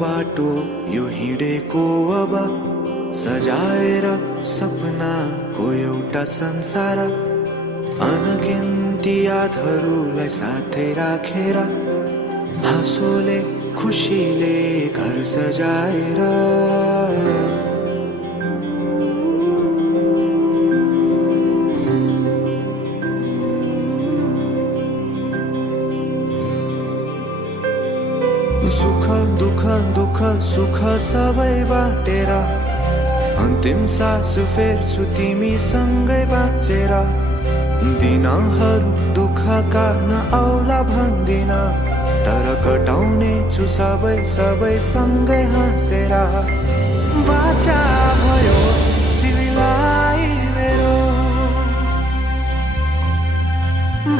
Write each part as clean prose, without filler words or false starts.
बाटो यो हिँडेको अब सजाएर सपनाको एउटा संसार अनगिन्ती यादहरूलाई साथै राखेर हाँसोले खुसीले घर सजाएर सुख दुख दुख सुख सबै बाटेर अन्तिम सास फेर्छु तिमीसँगै बाँचेर दिनहरू दुःखका नआउला भन्दिन तर कटाउने छु सबै सबै सँगै हाँसेर बाचा भयो तिमीलाई मेरो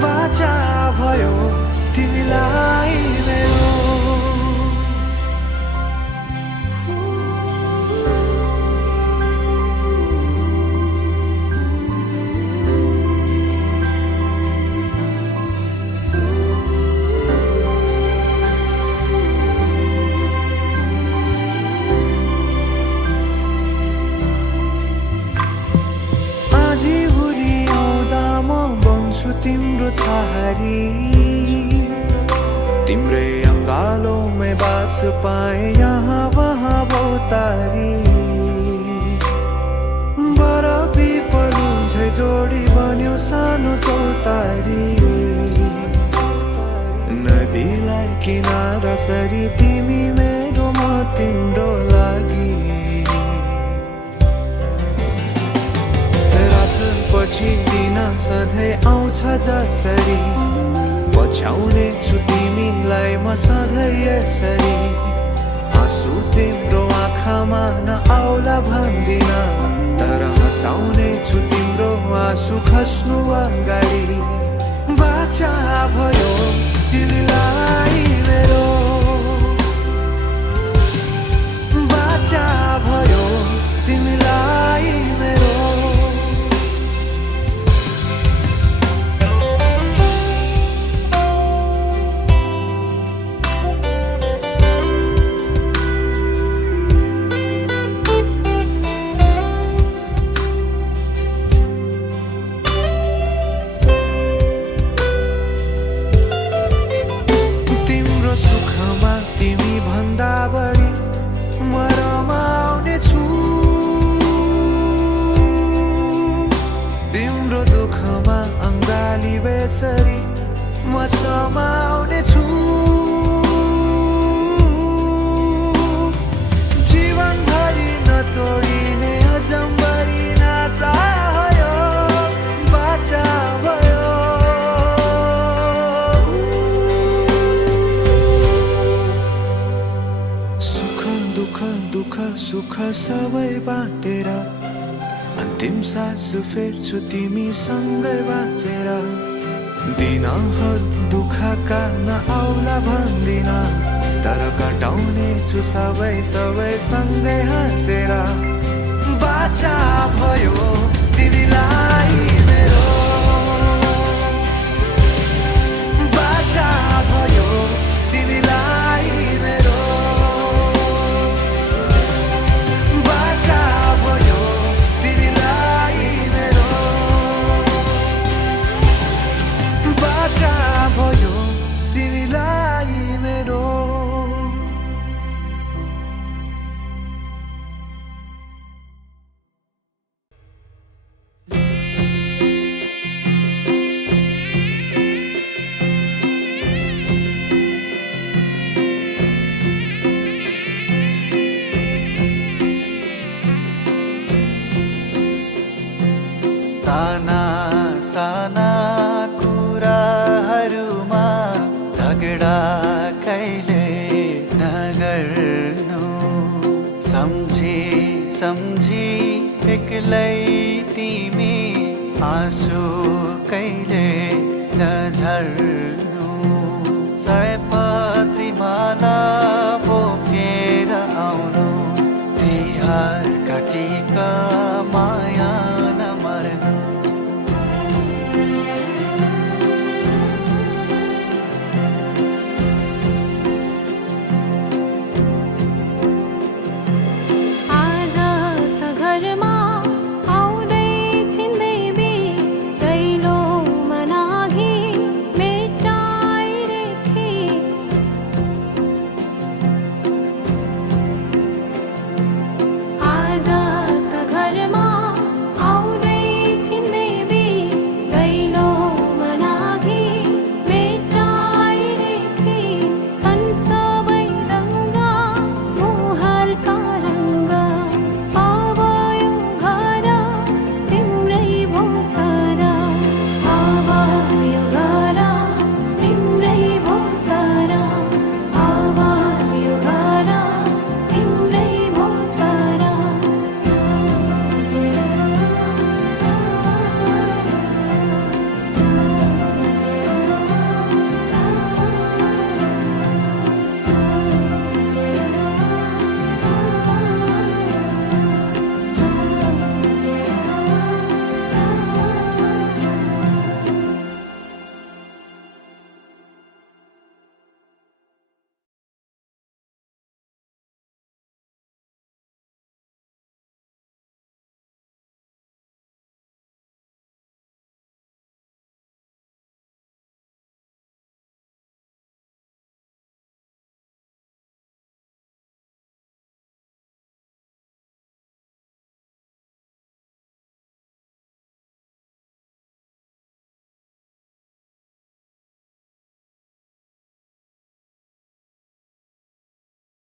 बाचा भयो तिमीलाई मेरो तिम्रो छहारी तिम्रै अङ्गालोमै बास पाए यहाँ वहाँ बहुतारी बर पिपलु झै जोडी बन्यो सानो चौतारी नदीलाई किनारा सरी तिमी मेरो म तिम्रो लागि पछि दिन सधैँ आउँछ जसरी पछ्याउने छु तिमीलाई म सधैँ यसरी आँसु तिम्रो आँखामा नआउला भन्दिन तर हँसाउने छु तिम्रो आँसु खस्नु अगाडि बाचा भयो तिमीलाई मेरो बाचा भयो तिमीलाई मेरो बेसरी म समाउने छु जीवनभरि नतोडिने अजम्बरी नाता भयो बाचा भयो सुख दुख दुख सुख सबै बाटेर अन्तिम सास फेर्छु तिमीसँगै बाँचेर दिनहरू दुःखका नआउला भन्दिन तर कटाउने छु सबै सबै सँगै हाँसेर बाचा भयो तिमीलाई मेरो बाचा भयो तिमीलाई मेरो बाचा भयो तिमीलाई मेरो बाचा भयो तिमीलाई मेरो साना साना कुराहरूमा झगडा कहिले नगर्नु सम्झी सम्झी एक्लै तिमी आँसु कहिले नझर्नु सयपत्री माला बोकेर आउनु तिहार घटिका